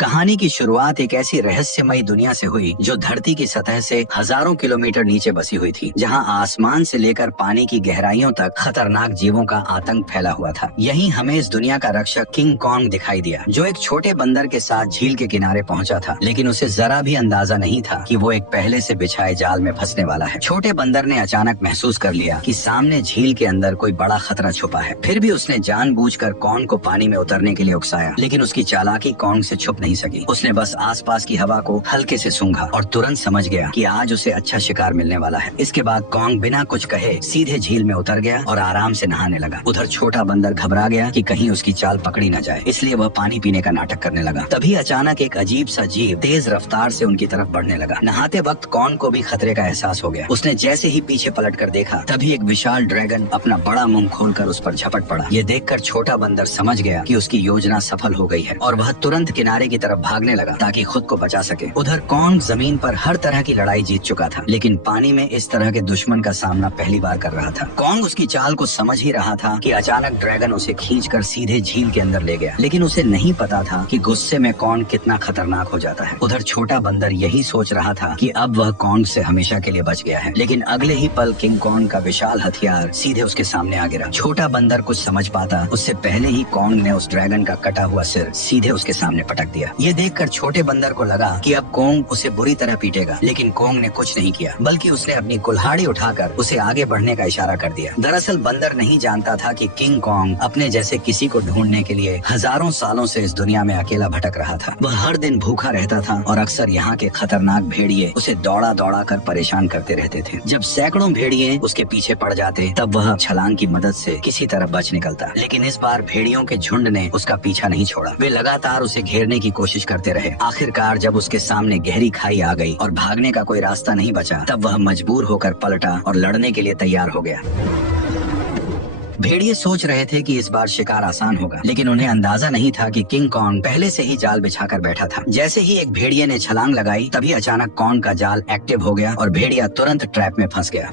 कहानी की शुरुआत एक ऐसी रहस्यमयी दुनिया से हुई जो धरती की सतह से हजारों किलोमीटर नीचे बसी हुई थी, जहां आसमान से लेकर पानी की गहराइयों तक खतरनाक जीवों का आतंक फैला हुआ था। यहीं हमें इस दुनिया का रक्षक किंग कॉन्ग दिखाई दिया, जो एक छोटे बंदर के साथ झील के किनारे पहुंचा था, लेकिन उसे जरा भी अंदाजा नहीं था कि वो एक पहले से बिछाए जाल में फंसने वाला है। छोटे बंदर ने अचानक महसूस कर लिया कि सामने झील के अंदर कोई बड़ा खतरा छुपा है। फिर भी उसने जानबूझकर कॉन्ग को पानी में उतरने के लिए उकसाया, लेकिन उसकी चालाकी कॉन्ग से छुप नहीं सकी। उसने बस आसपास की हवा को हल्के से सूंघा और तुरंत समझ गया कि आज उसे अच्छा शिकार मिलने वाला है। इसके बाद कॉन्ग बिना कुछ कहे सीधे झील में उतर गया और आराम से नहाने लगा। उधर छोटा बंदर घबरा गया कि कहीं उसकी चाल पकड़ी न जाए, इसलिए वह पानी पीने का नाटक करने लगा। तभी अचानक एक अजीब सा जीव तेज रफ्तार से उनकी तरफ बढ़ने लगा। नहाते वक्त कॉन्ग को भी खतरे का एहसास हो गया। उसने जैसे ही पीछे पलट कर देखा, तभी एक विशाल ड्रैगन अपना बड़ा मुंह खोलकर उस पर झपट पड़ा। ये देखकर छोटा बंदर समझ गया कि उसकी योजना सफल हो गई है और वह तुरंत किनारे की तरफ भागने लगा ताकि खुद को बचा सके। उधर कॉन्ग जमीन पर हर तरह की लड़ाई जीत चुका था, लेकिन पानी में इस तरह के दुश्मन का सामना पहली बार कर रहा था। कॉन्ग उसकी चाल को समझ ही रहा था कि अचानक ड्रैगन उसे खींचकर सीधे झील के अंदर ले गया, लेकिन उसे नहीं पता था कि गुस्से में कॉन्ग कितना खतरनाक हो जाता है। उधर छोटा बंदर यही सोच रहा था कि अब वह कॉन्ग से हमेशा के लिए बच गया है, लेकिन अगले ही पल किंग कॉन्ग का विशाल हथियार सीधे उसके सामने आ गिरा। छोटा बंदर कुछ समझ पाता उससे पहले ही कॉन्ग ने उस ड्रैगन का कटा हुआ सिर सीधे उसके सामने पटक दिया। ये देखकर छोटे बंदर को लगा कि अब कॉन्ग उसे बुरी तरह पीटेगा, लेकिन कॉन्ग ने कुछ नहीं किया, बल्कि उसने अपनी कुल्हाड़ी उठाकर उसे आगे बढ़ने का इशारा कर दिया। दरअसल बंदर नहीं जानता था कि किंग कॉन्ग अपने जैसे किसी को ढूंढने के लिए हजारों सालों से इस दुनिया में अकेला भटक रहा था। वह हर दिन भूखा रहता था और अक्सर यहाँ के खतरनाक भेड़िए उसे दौड़ा दौड़ा कर परेशान करते रहते थे। जब सैकड़ों भेड़िए उसके पीछे पड़ जाते, तब वह छलांग की मदद से किसी तरह बच निकलता। लेकिन इस बार भेड़ियों के झुंड ने उसका पीछा नहीं छोड़ा। वे लगातार उसे घेरने की कोशिश करते रहे। आखिरकार जब उसके सामने गहरी खाई आ गई और भागने का कोई रास्ता नहीं बचा, तब वह मजबूर होकर पलटा और लड़ने के लिए तैयार हो गया। भेड़िए सोच रहे थे कि इस बार शिकार आसान होगा, लेकिन उन्हें अंदाजा नहीं था कि किंग कॉन्ग पहले से ही जाल बिछाकर बैठा था। जैसे ही एक भेड़िए ने छलांग लगाई, तभी अचानक कॉन्ग का जाल एक्टिव हो गया और भेड़िया तुरंत ट्रैप में फंस गया।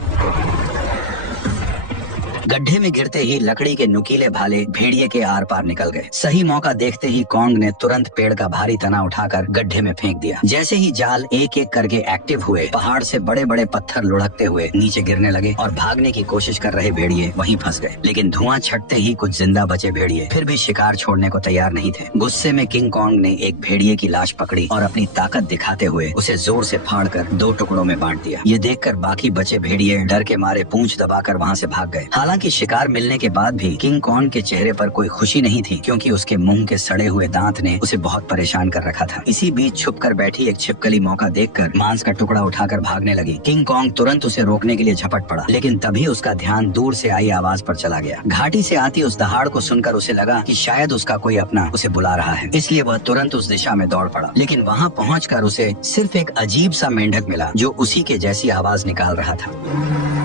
गड्ढे में गिरते ही लकड़ी के नुकीले भाले भेड़िए के आर पार निकल गए। सही मौका देखते ही कॉन्ग ने तुरंत पेड़ का भारी तना उठाकर गड्ढे में फेंक दिया। जैसे ही जाल एक एक करके एक्टिव हुए, पहाड़ से बड़े बड़े पत्थर लुढ़कते हुए नीचे गिरने लगे और भागने की कोशिश कर रहे भेड़िए वहीं फंस गए। लेकिन धुआं छटते ही कुछ जिंदा बचे भेड़िए फिर भी शिकार छोड़ने को तैयार नहीं थे। गुस्से में किंग कॉन्ग ने एक भेड़िए की लाश पकड़ी और अपनी ताकत दिखाते हुए उसे जोर से फाड़कर दो टुकड़ों में बांट दिया। ये देखकर बाकी बचे भेड़िए डर के मारे पूंछ दबाकर वहाँ से भाग गए। हालांकि शिकार मिलने के बाद भी किंग कॉन्ग के चेहरे पर कोई खुशी नहीं थी, क्योंकि उसके मुंह के सड़े हुए दांत ने उसे बहुत परेशान कर रखा था। इसी बीच छुपकर बैठी एक छिपकली मौका देखकर मांस का टुकड़ा उठाकर भागने लगी। किंग कॉन्ग तुरंत उसे रोकने के लिए झपट पड़ा, लेकिन तभी उसका ध्यान दूर से आई आवाज पर चला गया। घाटी से आती उस दहाड़ को सुनकर उसे लगा कि शायद उसका कोई अपना उसे बुला रहा है, इसलिए वह तुरंत उस दिशा में दौड़ पड़ा। लेकिन वहाँ पहुँचकर उसे सिर्फ एक अजीब सा मेंढक मिला जो उसी के जैसी आवाज निकाल रहा था।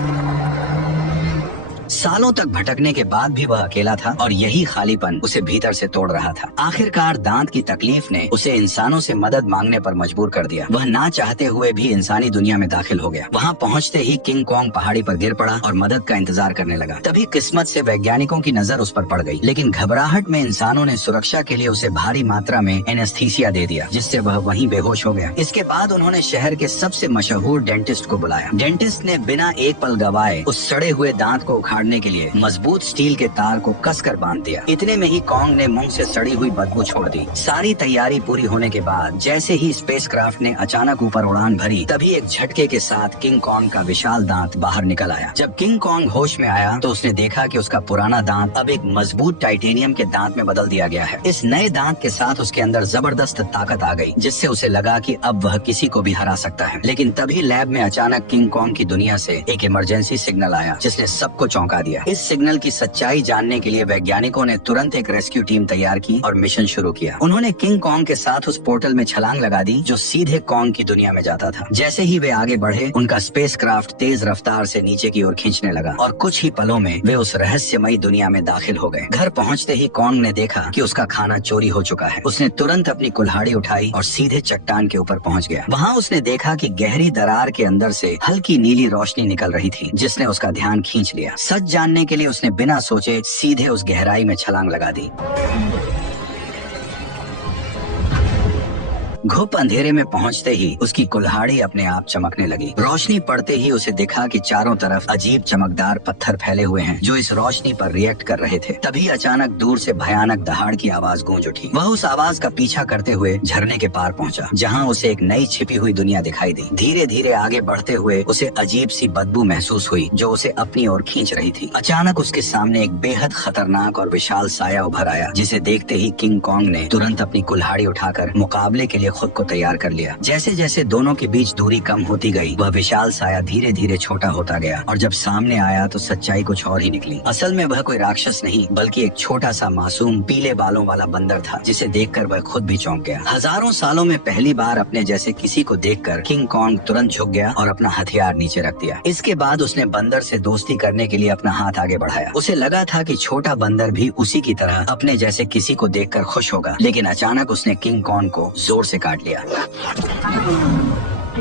सालों तक भटकने के बाद भी वह अकेला था और यही खालीपन उसे भीतर से तोड़ रहा था। आखिरकार दांत की तकलीफ ने उसे इंसानों से मदद मांगने पर मजबूर कर दिया। वह ना चाहते हुए भी इंसानी दुनिया में दाखिल हो गया। वहाँ पहुँचते ही किंग कॉन्ग पहाड़ी पर गिर पड़ा और मदद का इंतजार करने लगा। तभी किस्मत से वैज्ञानिकों की नजर उस पर पड़ गई, लेकिन घबराहट में इंसानों ने सुरक्षा के लिए उसे भारी मात्रा में एनेस्थीसिया दे दिया, जिससे वह वहीं बेहोश हो गया। इसके बाद उन्होंने शहर के सबसे मशहूर डेंटिस्ट को बुलाया। डेंटिस्ट ने बिना एक पल गवाए उस सड़े हुए दांत को उखाड़ने के लिए मजबूत स्टील के तार को कसकर बांध दिया। इतने में ही कॉन्ग ने मुंह से सड़ी हुई बदबू छोड़ दी। सारी तैयारी पूरी होने के बाद जैसे ही स्पेसक्राफ्ट ने अचानक ऊपर उड़ान भरी, तभी एक झटके के साथ किंग कॉन्ग का विशाल दांत बाहर निकल आया। जब किंग कॉन्ग होश में आया तो उसने देखा कि उसका पुराना दांत अब एक मजबूत टाइटेनियम के दांत में बदल दिया गया है। इस नए दांत के साथ उसके अंदर जबरदस्त ताकत आ गई, जिससे उसे लगा कि अब वह किसी को भी हरा सकता है। लेकिन तभी लैब में अचानक किंग कॉन्ग की दुनिया से एक इमरजेंसी सिग्नल आया, जिसने सबको चौंका दिया। इस सिग्नल की सच्चाई जानने के लिए वैज्ञानिकों ने तुरंत एक रेस्क्यू टीम तैयार की और मिशन शुरू किया। उन्होंने किंग कॉन्ग के साथ उस पोर्टल में छलांग लगा दी जो सीधे कॉन्ग की दुनिया में जाता था। जैसे ही वे आगे बढ़े, उनका स्पेसक्राफ्ट तेज रफ्तार से नीचे की ओर खींचने लगा और कुछ ही पलों में वे उस रहस्यमयी दुनिया में दाखिल हो गए। घर पहुंचते ही कॉन्ग ने देखा कि उसका खाना चोरी हो चुका है। उसने तुरंत अपनी कुल्हाड़ी उठाई और सीधे चट्टान के ऊपर पहुंच गया। वहां उसने देखा कि गहरी दरार के अंदर से हल्की नीली रोशनी निकल रही थी, जिसने उसका ध्यान खींच लिया। सच जानने के लिए उसने बिना सोचे सीधे उस गहराई में छलांग लगा दी। घुप अंधेरे में पहुंचते ही उसकी कुल्हाड़ी अपने आप चमकने लगी। रोशनी पड़ते ही उसे दिखा कि चारों तरफ अजीब चमकदार पत्थर फैले हुए हैं जो इस रोशनी पर रिएक्ट कर रहे थे। तभी अचानक दूर से भयानक दहाड़ की आवाज गूंज उठी। वह उस आवाज का पीछा करते हुए झरने के पार पहुंचा, जहां उसे एक नई छिपी हुई दुनिया दिखाई दी। धीरे धीरे आगे बढ़ते हुए उसे अजीब सी बदबू महसूस हुई जो उसे अपनी ओर खींच रही थी। अचानक उसके सामने एक बेहद खतरनाक और विशाल साया उभर आया, जिसे देखते ही किंग कॉन्ग ने तुरंत अपनी कुल्हाड़ी उठाकर मुकाबले के लिए खुद को तैयार कर लिया। जैसे जैसे दोनों के बीच दूरी कम होती गई, वह विशाल साया धीरे धीरे छोटा होता गया और जब सामने आया तो सच्चाई कुछ और ही निकली। असल में वह कोई राक्षस नहीं बल्कि एक छोटा सा मासूम पीले बालों वाला बंदर था, जिसे देखकर वह खुद भी चौंक गया। हजारों सालों में पहली बार अपने जैसे किसी को देखकर किंग कॉन्ग तुरंत झुक गया और अपना हथियार नीचे रख दिया। इसके बाद उसने बंदर से दोस्ती करने के लिए अपना हाथ आगे बढ़ाया। उसे लगा था कि छोटा बंदर भी उसी की तरह अपने जैसे किसी को देखकर खुश होगा, लेकिन अचानक उसने किंग कॉन्ग को जोर से काट लिया।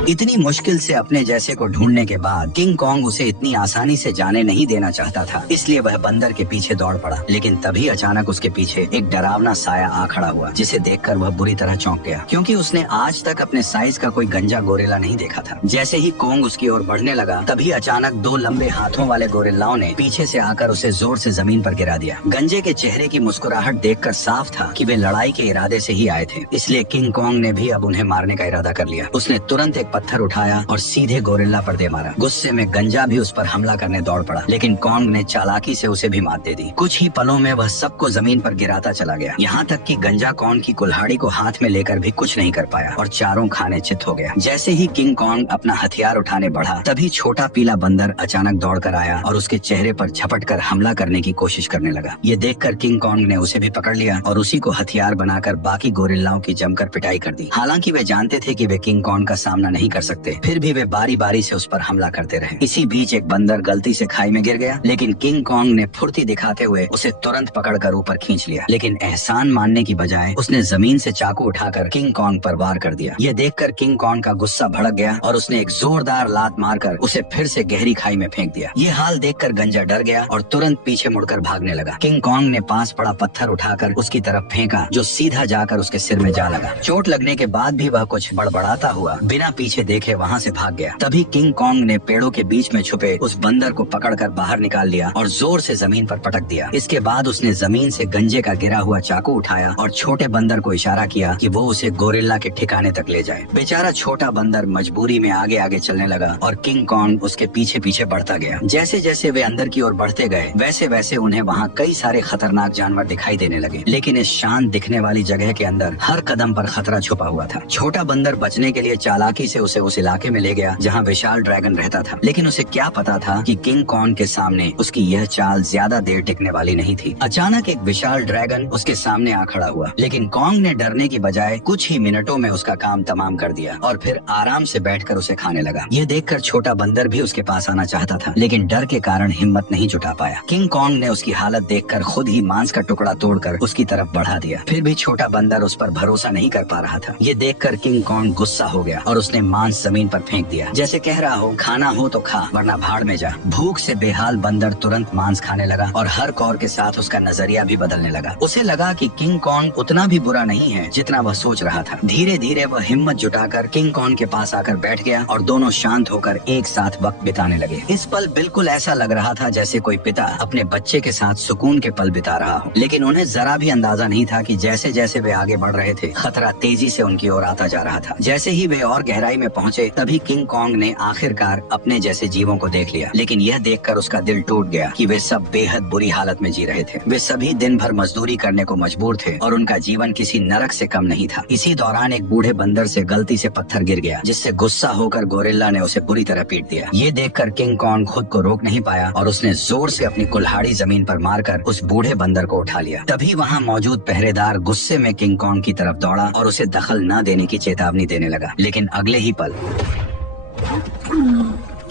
इतनी मुश्किल से अपने जैसे को ढूंढने के बाद किंग कॉन्ग उसे इतनी आसानी से जाने नहीं देना चाहता था, इसलिए वह बंदर के पीछे दौड़ पड़ा। लेकिन तभी अचानक उसके पीछे एक डरावना साया आ खड़ा हुआ, जिसे देखकर वह बुरी तरह चौंक गया, क्योंकि उसने आज तक अपने साइज का कोई गंजा गोरिल्ला नहीं देखा था। जैसे ही कॉन्ग उसकी ओर बढ़ने लगा, तभी अचानक दो लंबे हाथों वाले गोरिल्लाओं ने पीछे से आकर उसे जोर से जमीन पर गिरा दिया। गंजे के चेहरे की मुस्कुराहट देखकर साफ था कि वे लड़ाई के इरादे से ही आए थे, इसलिए किंग कॉन्ग ने भी अब उन्हें मारने का इरादा कर लिया। उसने तुरंत एक पत्थर उठाया और सीधे गोरिल्ला पर दे मारा। गुस्से में गंजा भी उस पर हमला करने दौड़ पड़ा, लेकिन कॉन्ग ने चालाकी से उसे भी मात दे दी। कुछ ही पलों में वह सबको जमीन पर गिराता चला गया, यहाँ तक कि गंजा कॉन्ग की कुल्हाड़ी को हाथ में लेकर भी कुछ नहीं कर पाया और चारों खाने चित हो गया। जैसे ही किंग कॉन्ग अपना हथियार उठाने बढ़ा, तभी छोटा पीला बंदर अचानक दौड़ कर आया और उसके चेहरे पर झपट कर हमला करने की कोशिश करने लगा। ये देखकर किंग कॉन्ग ने उसे भी पकड़ लिया और उसी को हथियार बनाकर बाकी गोरिल्लाओं की जमकर पिटाई कर दी। हालांकि वे जानते थे कि वे किंग कॉन्ग का सामना नहीं कर सकते, फिर भी वे बारी बारी से उस पर हमला करते रहे। इसी बीच एक बंदर गलती से खाई में गिर गया, लेकिन किंग कॉन्ग ने फुर्ती दिखाते हुए उसे तुरंत पकड़कर ऊपर खींच लिया। लेकिन एहसान मानने की बजाय उसने जमीन से चाकू उठाकर किंग कॉन्ग पर वार कर दिया। ये देखकर किंग कॉन्ग का गुस्सा भड़क गया और उसने एक जोरदार लात मारकर उसे फिर से गहरी खाई में फेंक दिया। ये हाल देखकर गंजा डर गया और तुरंत पीछे मुड़कर भागने लगा। किंग कॉन्ग ने पास पड़ा पत्थर उठाकर उसकी तरफ फेंका, जो सीधा जाकर उसके सिर में जा लगा। चोट लगने के बाद भी वह कुछ बड़बड़ाता हुआ बिना पीछे देखे वहाँ से भाग गया। तभी किंग कॉन्ग ने पेड़ों के बीच में छुपे उस बंदर को पकड़कर बाहर निकाल लिया और जोर से जमीन पर पटक दिया। इसके बाद उसने जमीन से गंजे का गिरा हुआ चाकू उठाया और छोटे बंदर को इशारा किया कि वो उसे गोरिल्ला के ठिकाने तक ले जाए। बेचारा छोटा बंदर मजबूरी में आगे आगे चलने लगा और किंग कॉन्ग उसके पीछे पीछे बढ़ता गया। जैसे जैसे वे अंदर की ओर बढ़ते गए, वैसे वैसे उन्हें वहाँ कई सारे खतरनाक जानवर दिखाई देने लगे, लेकिन इस शांत दिखने वाली जगह के अंदर हर कदम पर खतरा छुपा हुआ था। छोटा बंदर बचने के लिए चालाकी से उसे उस इलाके में ले गया जहाँ विशाल ड्रैगन रहता था, लेकिन उसे क्या पता था कि किंग कॉन्ग के सामने उसकी यह चाल ज्यादा देर टिकने वाली नहीं थी। अचानक एक विशाल ड्रैगन उसके सामने आ खड़ा हुआ, लेकिन कॉन्ग ने डरने की बजाय कुछ ही मिनटों में उसका काम तमाम कर दिया और फिर आराम से बैठकर उसे खाने लगा। यह देखकर छोटा बंदर भी उसके पास आना चाहता था, लेकिन डर के कारण हिम्मत नहीं जुटा पाया। किंग कॉन्ग ने उसकी हालत देखकर खुद ही मांस का टुकड़ा तोड़कर उसकी तरफ बढ़ा दिया। फिर भी छोटा बंदर उस पर भरोसा नहीं कर पा रहा था। ये देखकर किंग कॉन्ग गुस्सा हो गया और उसने मांस जमीन पर फेंक दिया, जैसे कह रहा हो खाना हो तो खा वरना भाड़ में जा। भूख से बेहाल बंदर तुरंत मांस खाने लगा और हर कौर के साथ उसका नजरिया भी बदलने लगा। उसे लगा कि किंग कॉन्ग उतना भी बुरा नहीं है जितना वह सोच रहा था। धीरे धीरे वह हिम्मत जुटाकर किंग कॉन्ग के पास आकर बैठ गया और दोनों शांत होकर एक साथ वक्त बिताने लगे। इस पल बिल्कुल ऐसा लग रहा था जैसे कोई पिता अपने बच्चे के साथ सुकून के पल बिता रहा हो, लेकिन उन्हें जरा भी अंदाजा नहीं था कि जैसे जैसे वे आगे बढ़ रहे थे, खतरा तेजी से उनकी ओर आता जा रहा था। जैसे ही वे और गहराई में पहुंचे, तभी किंग कॉन्ग ने आखिरकार अपने जैसे जीवों को देख लिया, लेकिन यह देखकर उसका दिल टूट गया कि वे सब बेहद बुरी हालत में जी रहे थे। वे सभी दिन भर मजदूरी करने को मजबूर थे और उनका जीवन किसी नरक से कम नहीं था। इसी दौरान एक बूढ़े बंदर से गलती से पत्थर गिर गया, जिससे गुस्सा होकर गोरिल्ला ने उसे बुरी तरह पीट दिया। ये देखकर किंग कॉन्ग खुद को रोक नहीं पाया और उसने जोर से अपनी कुल्हाड़ी जमीन पर मारकर उस बूढ़े बंदर को उठा लिया। तभी वहाँ मौजूद पहरेदार गुस्से में किंग कॉन्ग की तरफ दौड़ा और उसे दखल न देने की चेतावनी देने लगा, लेकिन अगले ही पल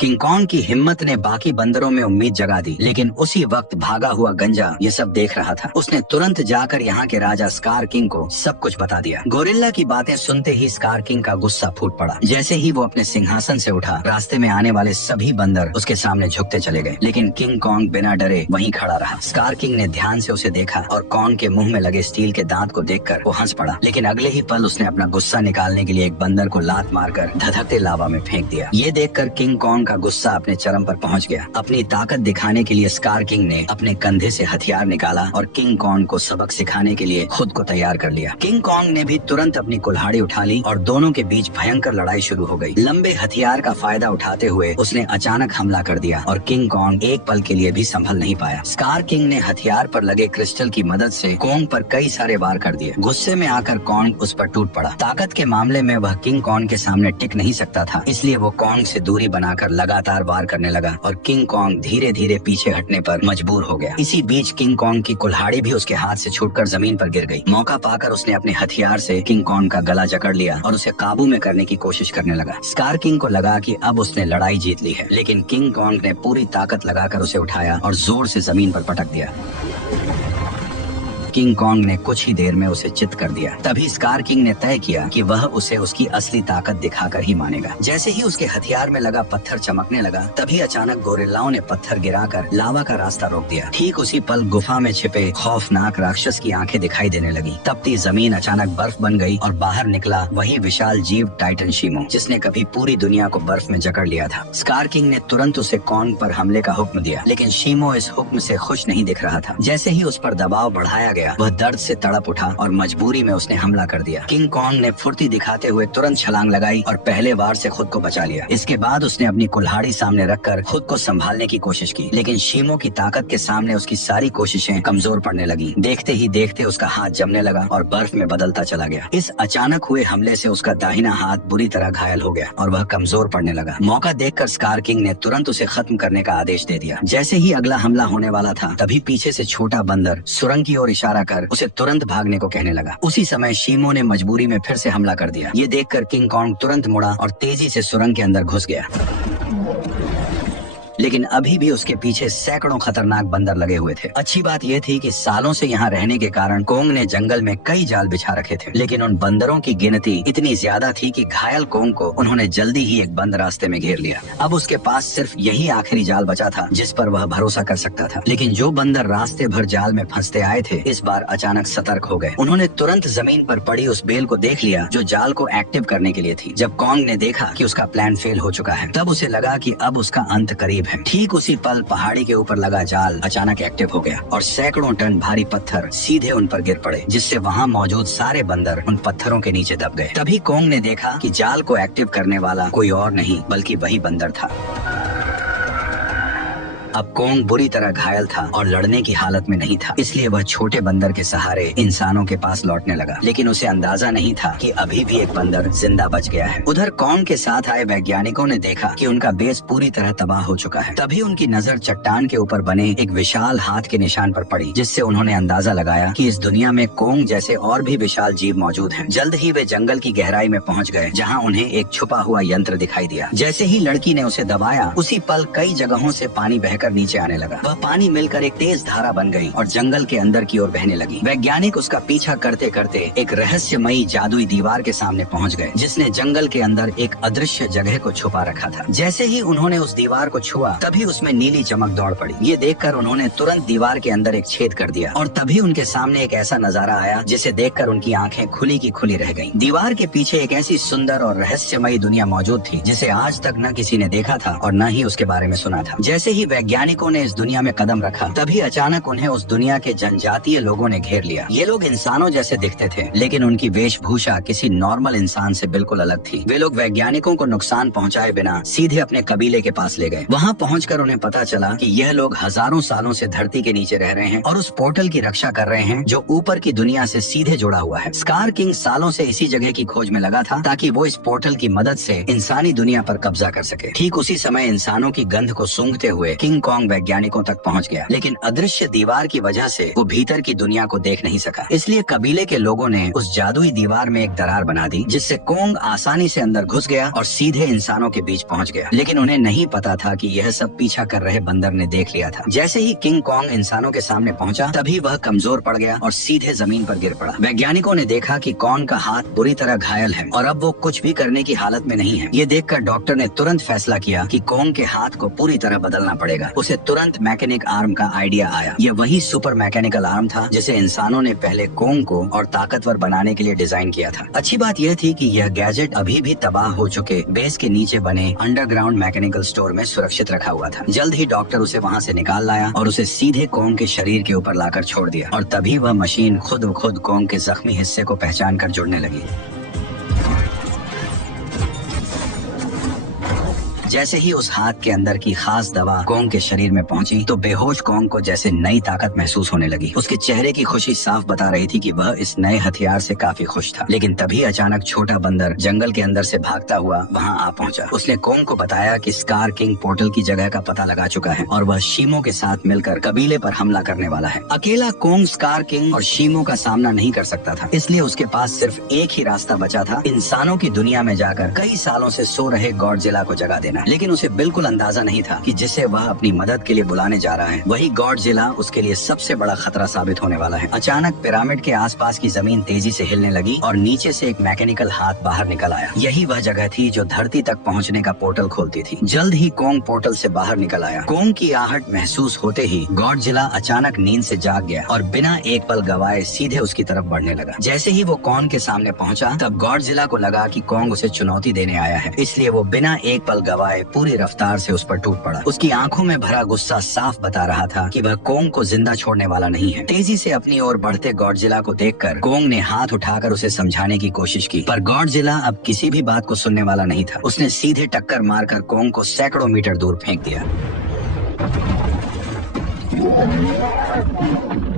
किंग कॉन्ग की हिम्मत ने बाकी बंदरों में उम्मीद जगा दी, लेकिन उसी वक्त भागा हुआ गंजा ये सब देख रहा था। उसने तुरंत जाकर यहाँ के राजा स्कार किंग को सब कुछ बता दिया। गोरिल्ला की बातें सुनते ही स्कार किंग का गुस्सा फूट पड़ा। जैसे ही वो अपने सिंहासन से उठा, रास्ते में आने वाले सभी बंदर उसके सामने झुकते चले गए, लेकिन किंग कॉन्ग बिना डरे वहीं खड़ा रहा। स्कार किंग ने ध्यान से उसे देखा और कॉन्ग के मुंह में लगे स्टील के दांत को देखकर वो हंस पड़ा, लेकिन अगले ही पल उसने अपना गुस्सा निकालने के लिए एक बंदर को लात मारकर धधकते लावा में फेंक दिया। ये देखकर किंग कॉन्ग का गुस्सा अपने चरम पर पहुंच गया। अपनी ताकत दिखाने के लिए स्कार किंग ने अपने कंधे से हथियार निकाला और किंग कॉन्ग को सबक सिखाने के लिए खुद को तैयार कर लिया। किंग कॉन्ग ने भी तुरंत अपनी कुल्हाड़ी उठा ली और दोनों के बीच भयंकर लड़ाई शुरू हो गई। लंबे हथियार का फायदा उठाते हुए उसने अचानक हमला कर दिया और किंग कॉन्ग एक पल के लिए भी संभल नहीं पाया। स्कार किंग ने हथियार पर लगे क्रिस्टल की मदद से कॉन्ग पर कई सारे वार कर दिए। गुस्से में आकर कॉन्ग उस पर टूट पड़ा। ताकत के मामले में वह किंग कॉन्ग के सामने टिक नहीं सकता था, इसलिए वो कॉन्ग से दूरी बनाकर लगातार वार करने लगा और किंग कॉन्ग धीरे धीरे पीछे हटने पर मजबूर हो गया। इसी बीच किंग कॉन्ग की कुल्हाड़ी भी उसके हाथ से छूटकर जमीन पर गिर गई। मौका पाकर उसने अपने हथियार से किंग कॉन्ग का गला जकड़ लिया और उसे काबू में करने की कोशिश करने लगा। स्कार किंग को लगा कि अब उसने लड़ाई जीत ली है, लेकिन किंग कॉन्ग ने पूरी ताकत लगाकर उसे उठाया और जोर से जमीन पर पटक दिया। किंग कॉन्ग ने कुछ ही देर में उसे चित कर दिया। तभी स्कार किंग ने तय किया कि वह उसे उसकी असली ताकत दिखाकर ही मानेगा। जैसे ही उसके हथियार में लगा पत्थर चमकने लगा, तभी अचानक गोरिल्लाओं ने पत्थर गिराकर लावा का रास्ता रोक दिया। ठीक उसी पल गुफा में छिपे खौफनाक राक्षस की आंखें दिखाई देने लगी। तपती जमीन अचानक बर्फ बन गई और बाहर निकला वही विशाल जीव टाइटन शीमो, जिसने कभी पूरी दुनिया को बर्फ में जकड़ लिया था। स्कार किंग ने तुरंत उसे कॉन्ग पर हमले का हुक्म दिया, लेकिन शीमो इस हुक्म से खुश नहीं दिख रहा था। जैसे ही उस पर दबाव बढ़ाया गया, वह दर्द से तड़प उठा और मजबूरी में उसने हमला कर दिया। किंग कॉन्ग ने फुर्ती दिखाते हुए तुरंत छलांग लगाई और पहले वार से खुद को बचा लिया। इसके बाद उसने अपनी कुल्हाड़ी सामने रखकर खुद को संभालने की कोशिश की, लेकिन शीमो की ताकत के सामने उसकी सारी कोशिशें कमजोर पड़ने लगी। देखते ही देखते उसका हाथ जमने लगा और बर्फ में बदलता चला गया। इस अचानक हुए हमले से उसका दाहिना हाथ बुरी तरह घायल हो गया और वह कमजोर पड़ने लगा। मौका देखकर स्कार किंग ने तुरंत उसे खत्म करने का आदेश दे दिया। जैसे ही अगला हमला होने वाला था, तभी पीछे से छोटा बंदर सुरंग की ओर इशारा कर उसे तुरंत भागने को कहने लगा। उसी समय शीमो ने मजबूरी में फिर से हमला कर दिया। ये देखकर किंग कॉन्ग तुरंत मुड़ा और तेजी से सुरंग के अंदर घुस गया, लेकिन अभी भी उसके पीछे सैकड़ों खतरनाक बंदर लगे हुए थे। अच्छी बात यह थी कि सालों से यहाँ रहने के कारण कोंग ने जंगल में कई जाल बिछा रखे थे, लेकिन उन बंदरों की गिनती इतनी ज्यादा थी कि घायल कोंग को उन्होंने जल्दी ही एक बंद रास्ते में घेर लिया। अब उसके पास सिर्फ यही आखिरी जाल बचा था जिस पर वह भरोसा कर सकता था। लेकिन जो बंदर रास्ते भर जाल में फंसते आए थे, इस बार अचानक सतर्क हो गए। उन्होंने तुरंत जमीन पर पड़ी उस बेल को देख लिया जो जाल को एक्टिव करने के लिए थी। जब कोंग ने देखा कि उसका प्लान फेल हो चुका है, तब उसे लगा कि अब उसका अंत करीब है। ठीक उसी पल पहाड़ी के ऊपर लगा जाल अचानक एक्टिव हो गया और सैकड़ों टन भारी पत्थर सीधे उन पर गिर पड़े, जिससे वहाँ मौजूद सारे बंदर उन पत्थरों के नीचे दब गए। तभी कोंग ने देखा कि जाल को एक्टिव करने वाला कोई और नहीं बल्कि वही बंदर था। अब कोंग बुरी तरह घायल था और लड़ने की हालत में नहीं था, इसलिए वह छोटे बंदर के सहारे इंसानों के पास लौटने लगा। लेकिन उसे अंदाजा नहीं था कि अभी भी एक बंदर जिंदा बच गया है। उधर कोंग के साथ आए वैज्ञानिकों ने देखा कि उनका बेस पूरी तरह तबाह हो चुका है। तभी उनकी नजर चट्टान के ऊपर बने एक विशाल हाथ के निशान पर पड़ी, जिससे उन्होंने अंदाजा लगाया कि इस दुनिया में कोंग जैसे और भी विशाल जीव मौजूद हैं। जल्द ही वे जंगल की गहराई में पहुंच गए, जहां उन्हें एक छुपा हुआ यंत्र दिखाई दिया। जैसे ही लड़की ने उसे दबाया, उसी पल कई जगहों से पानी बहकर नीचे आने लगा। वह पानी मिलकर एक तेज धारा बन गई और जंगल के अंदर की ओर बहने लगी। वैज्ञानिक उसका पीछा करते करते एक रहस्यमयी जादुई दीवार के सामने पहुंच गए, जिसने जंगल के अंदर एक अदृश्य जगह को छुपा रखा था। जैसे ही उन्होंने उस दीवार को छुआ, तभी उसमें नीली चमक दौड़ पड़ी। ये देखकर उन्होंने तुरंत दीवार के अंदर एक छेद कर दिया और तभी उनके सामने एक ऐसा नजारा आया जिसे देखकर उनकी आंखें खुली की खुली रह गईं। दीवार के पीछे एक ऐसी सुंदर और रहस्यमयी दुनिया मौजूद थी जिसे आज तक न किसी ने देखा था और न ही उसके बारे में सुना था। जैसे ही वैज्ञानिकों ने इस दुनिया में कदम रखा, तभी अचानक उन्हें उस दुनिया के जनजातीय लोगों ने घेर लिया। ये लोग इंसानों जैसे दिखते थे, लेकिन उनकी वेशभूषा किसी नॉर्मल इंसान से बिल्कुल अलग थी। वे लोग वैज्ञानिकों को नुकसान पहुंचाए बिना सीधे अपने कबीले के पास ले गए। वहां पहुंचकर उन्हें पता चला कि यह लोग हजारों सालों से धरती के नीचे रह रहे हैं और उस पोर्टल की रक्षा कर रहे हैं जो ऊपर की दुनिया से सीधे जुड़ा हुआ है। स्कार किंग सालों से इसी जगह की खोज में लगा था ताकि वो इस पोर्टल की मदद से इंसानी दुनिया पर कब्जा कर सके। ठीक उसी समय इंसानों की गंध को सूंघते हुए किंग किंग कॉन्ग वैज्ञानिकों तक पहुंच गया, लेकिन अदृश्य दीवार की वजह से वो भीतर की दुनिया को देख नहीं सका। इसलिए कबीले के लोगों ने उस जादुई दीवार में एक दरार बना दी, जिससे कॉन्ग आसानी से अंदर घुस गया और सीधे इंसानों के बीच पहुंच गया। लेकिन उन्हें नहीं पता था कि यह सब पीछा कर रहे बंदर ने देख लिया था। जैसे ही किंग कॉन्ग इंसानों के सामने पहुंचा, तभी वह कमजोर पड़ गया और सीधे जमीन पर गिर पड़ा। वैज्ञानिकों ने देखा कि कॉन्ग का हाथ बुरी तरह घायल है और अब वो कुछ भी करने की हालत में नहीं है। ये देखकर डॉक्टर ने तुरंत फैसला किया कि कॉन्ग के हाथ को पूरी तरह बदलना पड़ेगा। उसे तुरंत मैकेनिक आर्म का आइडिया आया। यह वही सुपर मैकेनिकल आर्म था जिसे इंसानों ने पहले कॉन्ग को और ताकतवर बनाने के लिए डिजाइन किया था। अच्छी बात यह थी कि यह गैजेट अभी भी तबाह हो चुके बेस के नीचे बने अंडरग्राउंड मैकेनिकल स्टोर में सुरक्षित रखा हुआ था। जल्द ही डॉक्टर उसे वहाँ से निकाल लाया और उसे सीधे कॉन्ग के शरीर के ऊपर लाकर छोड़ दिया, और तभी वह मशीन खुद ब खुद कॉन्ग के जख्मी हिस्से को पहचान कर जुड़ने लगी। जैसे ही उस हाथ के अंदर की खास दवा कॉन्ग के शरीर में पहुंची, तो बेहोश कॉन्ग को जैसे नई ताकत महसूस होने लगी। उसके चेहरे की खुशी साफ बता रही थी कि वह इस नए हथियार से काफी खुश था। लेकिन तभी अचानक छोटा बंदर जंगल के अंदर से भागता हुआ वहां आ पहुंचा। उसने कॉन्ग को बताया कि स्कार किंग पोर्टल की जगह का पता लगा चुका है और वह शीमो के साथ मिलकर कबीले पर हमला करने वाला है। अकेला कॉन्ग स्कार किंग और शीमो का सामना नहीं कर सकता था, इसलिए उसके पास सिर्फ एक ही रास्ता बचा था, इंसानों की दुनिया में जाकर कई सालों से सो रहे गॉडजिला को जगा देना। लेकिन उसे बिल्कुल अंदाजा नहीं था कि जिसे वह अपनी मदद के लिए बुलाने जा रहा है, वही गॉडजिला उसके लिए सबसे बड़ा खतरा साबित होने वाला है। अचानक पिरामिड के आसपास की जमीन तेजी से हिलने लगी और नीचे से एक मैकेनिकल हाथ बाहर निकल आया। यही वह जगह थी जो धरती तक पहुंचने का पोर्टल खोलती थी। जल्द ही कॉन्ग पोर्टल से बाहर निकल आया। कॉन्ग की आहट महसूस होते ही गॉडजिला अचानक नींद से जाग गया और बिना एक पल गवाए सीधे उसकी तरफ बढ़ने लगा। जैसे ही वो कॉन्ग के सामने पहुंचा, तब गॉडजिला को लगा कि कॉन्ग उसे चुनौती देने आया है, इसलिए वो बिना एक पल गवाए पूरी रफ्तार से उस पर टूट पड़ा। उसकी आंखों में भरा गुस्सा साफ बता रहा था कि वह कॉन्ग को जिंदा छोड़ने वाला नहीं है। तेजी से अपनी ओर बढ़ते गॉडजिला को देखकर कॉन्ग ने हाथ उठाकर उसे समझाने की कोशिश की, पर गॉडजिला अब किसी भी बात को सुनने वाला नहीं था। उसने सीधे टक्कर मारकर कॉन्ग को सैकड़ों मीटर दूर फेंक दिया।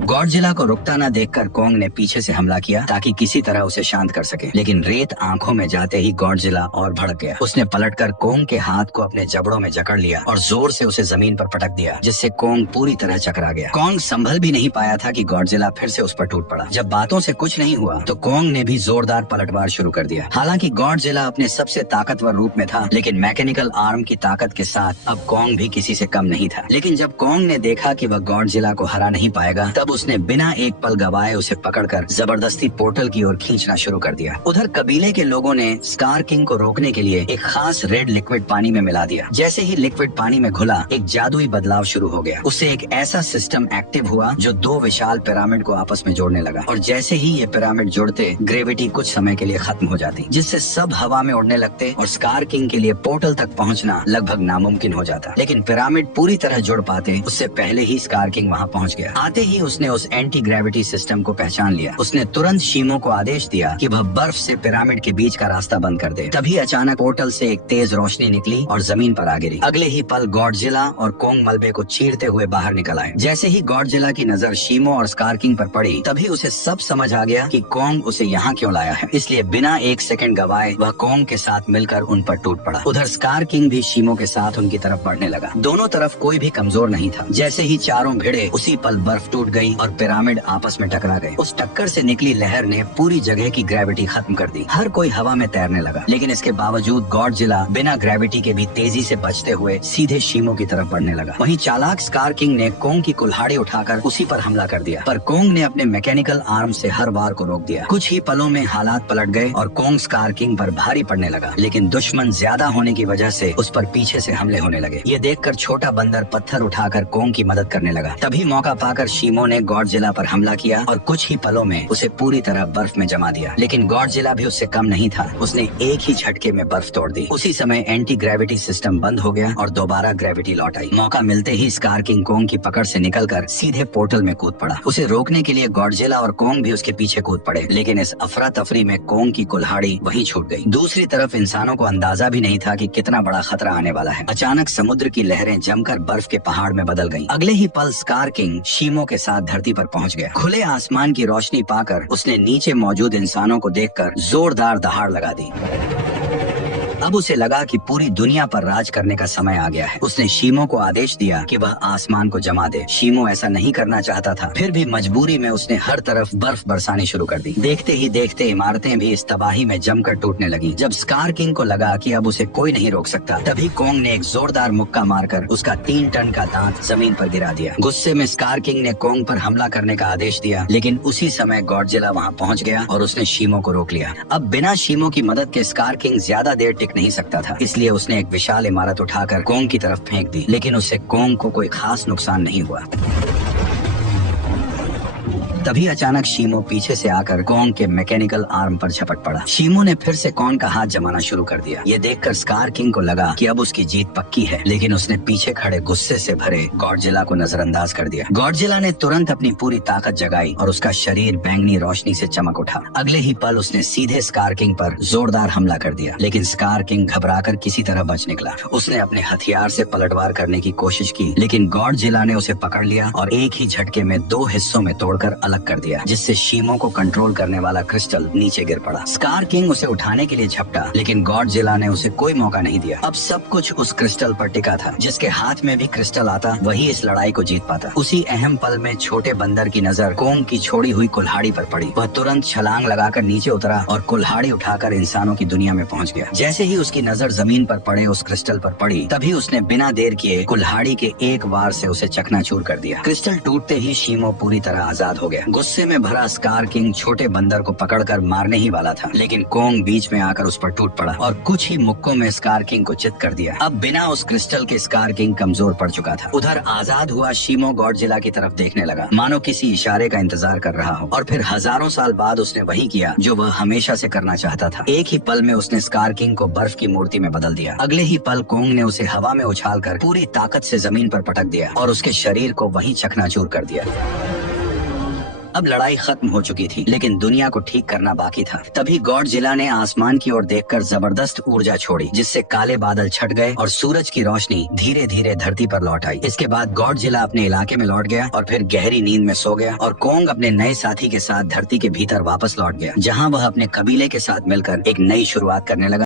गॉडजिला को रुकता न देखकर कॉन्ग ने पीछे से हमला किया ताकि किसी तरह उसे शांत कर सके, लेकिन रेत आंखों में जाते ही गॉडजिला और भड़क गया। उसने पलटकर कॉन्ग के हाथ को अपने जबड़ों में जकड़ लिया और जोर से उसे जमीन पर पटक दिया, जिससे कॉन्ग पूरी तरह चकरा गया। कॉन्ग संभल भी नहीं पाया था कि गॉडजिला फिर से उस पर टूट पड़ा। जब बातों से कुछ नहीं हुआ तो कॉन्ग ने भी जोरदार पलटवार शुरू कर दिया। हालांकि गॉडजिला अपने सबसे ताकतवर रूप में था, लेकिन मैकेनिकल आर्म की ताकत के साथ अब कॉन्ग भी किसी से कम नहीं था। लेकिन जब कॉन्ग ने देखा कि वह गॉडजिला को हरा नहीं पाएगा, तब उसने बिना एक पल गवाए उसे पकड़कर जबरदस्ती पोर्टल की ओर खींचना शुरू कर दिया। उधर कबीले के लोगों ने स्कार किंग को रोकने के लिए एक खास रेड लिक्विड पानी में मिला दिया। जैसे ही लिक्विड पानी में घुला, एक जादुई बदलाव शुरू हो गया। उससे एक ऐसा सिस्टम एक्टिव हुआ जो दो विशाल पिरामिड को आपस में जोड़ने लगा, और जैसे ही ये पिरामिड जुड़ते, ग्रेविटी कुछ समय के लिए खत्म हो जाती, जिससे सब हवा में उड़ने लगते और स्कार किंग के लिए पोर्टल तक पहुंचना लगभग नामुमकिन हो जाता। लेकिन पिरामिड पूरी तरह जुड़ पाते उससे पहले ही स्कार किंग वहां पहुंच गया। आते ही उसने उस एंटी ग्रेविटी सिस्टम को पहचान लिया। उसने तुरंत शीमो को आदेश दिया कि वह बर्फ से पिरामिड के बीच का रास्ता बंद कर दे। तभी अचानक पोर्टल से एक तेज रोशनी निकली और जमीन पर आ गिरी। अगले ही पल गॉडजिला और कॉन्ग मलबे को चीरते हुए बाहर निकल आए। जैसे ही गॉडजिला की नजर शीमो और स्कार किंग पर पड़ी, तभी उसे सब समझ आ गया कि कॉन्ग उसे यहाँ क्यों लाया है। इसलिए बिना एक सेकंड गवाए वह कॉन्ग के साथ मिलकर उन पर टूट पड़ा। उधर स्कार किंग भी शीमो के साथ उनकी तरफ बढ़ने लगा। दोनों तरफ कोई भी कमजोर नहीं था। जैसे ही चारों भिड़े, उसी पल बर्फ टूट गई और पिरामिड आपस में टकरा गए। उस टक्कर से निकली लहर ने पूरी जगह की ग्रेविटी खत्म कर दी। हर कोई हवा में तैरने लगा, लेकिन इसके बावजूद गॉडजिला बिना ग्रेविटी के भी तेजी से बचते हुए सीधे शीमो की तरफ बढ़ने लगा। वहीं चालाक स्कार किंग ने कॉन्ग की कुल्हाड़ी उठाकर उसी पर हमला कर दिया, पर कॉन्ग ने अपने मैकेनिकल आर्म से हर वार को रोक दिया। कुछ ही पलों में हालात पलट गए और कॉन्ग स्कार किंग पर भारी पड़ने लगा, लेकिन दुश्मन ज्यादा होने की वजह से उस पर पीछे से हमले होने लगे। ये देखकर छोटा बंदर पत्थर उठाकर कॉन्ग की मदद करने लगा। तभी मौका पाकर शीमो ने गॉडजिला पर हमला किया और कुछ ही पलों में उसे पूरी तरह बर्फ में जमा दिया। लेकिन गॉडजिला भी उससे कम नहीं था। उसने एक ही झटके में बर्फ तोड़ दी। उसी समय एंटी ग्रेविटी सिस्टम बंद हो गया और दोबारा ग्रेविटी लौट आई। मौका मिलते ही स्कार किंग कॉन्ग की पकड़ से निकलकर सीधे पोर्टल में कूद पड़ा। उसे रोकने के लिए गॉडजिला और कॉन्ग भी उसके पीछे कूद पड़े, लेकिन इस अफरा तफरी में कॉन्ग की कुल्हाड़ी वहीं छूट गई। दूसरी तरफ इंसानों को अंदाजा भी नहीं था कि कितना बड़ा खतरा आने वाला है। अचानक समुद्र की लहरें जमकर बर्फ के पहाड़ में बदल गईं। अगले ही पल स्कार किंग शीमो के साथ धरती पर पहुंच गया। खुले आसमान की रोशनी पाकर उसने नीचे मौजूद इंसानों को देखकर जोरदार दहाड़ लगा दी। अब उसे लगा कि पूरी दुनिया पर राज करने का समय आ गया है। उसने शीमो को आदेश दिया कि वह आसमान को जमा दे। शीमो ऐसा नहीं करना चाहता था, फिर भी मजबूरी में उसने हर तरफ बर्फ बरसानी शुरू कर दी। देखते ही देखते इमारतें भी इस तबाही में जमकर टूटने लगी। जब स्कार किंग को लगा कि अब उसे कोई नहीं रोक सकता, तभी कोंग ने एक जोरदार मुक्का मारकर उसका 3 टन का दांत जमीन पर गिरा दिया। गुस्से में स्कार किंग ने कोंग पर हमला करने का आदेश दिया, लेकिन उसी समय गॉडजिला वहां पहुंच गया और उसने शीमो को रोक लिया। अब बिना शीमो की मदद के स्कार किंग ज्यादा देर टिक नहीं सकता था, इसलिए उसने एक विशाल इमारत उठाकर कोंग की तरफ फेंक दी, लेकिन उससे कोंग को कोई खास नुकसान नहीं हुआ। तभी अचानक शीमो पीछे से आकर कोंग के मैकेनिकल आर्म पर झपट पड़ा। शीमो ने फिर से कोंग का हाथ जमाना शुरू कर दिया। ये देखकर स्कार किंग को लगा कि अब उसकी जीत पक्की है, लेकिन उसने पीछे खड़े गुस्से से भरे गॉडजिला को नजरअंदाज कर दिया। गॉडजिला ने तुरंत अपनी पूरी ताकत जगाई और उसका शरीर बैंगनी रोशनी से चमक उठा। अगले ही पल उसने सीधे स्कार किंग पर जोरदार हमला कर दिया, लेकिन स्कार किंग घबराकर किसी तरह बच निकला। उसने अपने हथियार से पलटवार करने की कोशिश की, लेकिन गॉडजिला ने उसे पकड़ लिया और एक ही झटके में 2 हिस्सों में तोड़कर कर दिया, जिससे शीमो को कंट्रोल करने वाला क्रिस्टल नीचे गिर पड़ा। स्कार किंग उसे उठाने के लिए झपटा, लेकिन गॉडजिला ने उसे कोई मौका नहीं दिया। अब सब कुछ उस क्रिस्टल पर टिका था। जिसके हाथ में भी क्रिस्टल आता, वही इस लड़ाई को जीत पाता। उसी अहम पल में छोटे बंदर की नजर कोंग की छोड़ी हुई कुल्हाड़ी पर पड़ी। वह तुरंत छलांग लगाकर नीचे उतरा और कुल्हाड़ी उठाकर इंसानों की दुनिया में पहुंच गया। जैसे ही उसकी नजर जमीन पर पड़े उस क्रिस्टल पर पड़ी, तभी उसने बिना देर किए कुल्हाड़ी के एक वार से उसे चकनाचूर कर दिया। क्रिस्टल टूटते ही शीमो पूरी तरह आजाद हो गया। गुस्से में भरा स्कार किंग छोटे बंदर को पकड़कर मारने ही वाला था, लेकिन कोंग बीच में आकर उस पर टूट पड़ा और कुछ ही मुक्कों में स्कार किंग को चित कर दिया। अब बिना उस क्रिस्टल के स्कार किंग कमजोर पड़ चुका था। उधर आजाद हुआ शीमो गॉडजिला की तरफ देखने लगा, मानो किसी इशारे का इंतजार कर रहा हो। और फिर हजारों साल बाद उसने वही किया जो वह हमेशा से करना चाहता था। एक ही पल में उसने स्कार किंग को बर्फ की मूर्ति में बदल दिया। अगले ही पल कोंग ने उसे हवा में उछालकर पूरी ताकत से जमीन पर पटक दिया और उसके शरीर को वहीं चकनाचूर कर दिया। अब लड़ाई खत्म हो चुकी थी, लेकिन दुनिया को ठीक करना बाकी था। तभी गॉडजिला ने आसमान की ओर देखकर जबरदस्त ऊर्जा छोड़ी, जिससे काले बादल छट गए और सूरज की रोशनी धीरे धीरे धरती पर लौट आई। इसके बाद गॉडजिला अपने इलाके में लौट गया और फिर गहरी नींद में सो गया और कोंग अपने नए साथी के साथ धरती के भीतर वापस लौट गया, जहाँ वह अपने कबीले के साथ मिलकर एक नई शुरुआत करने लगा।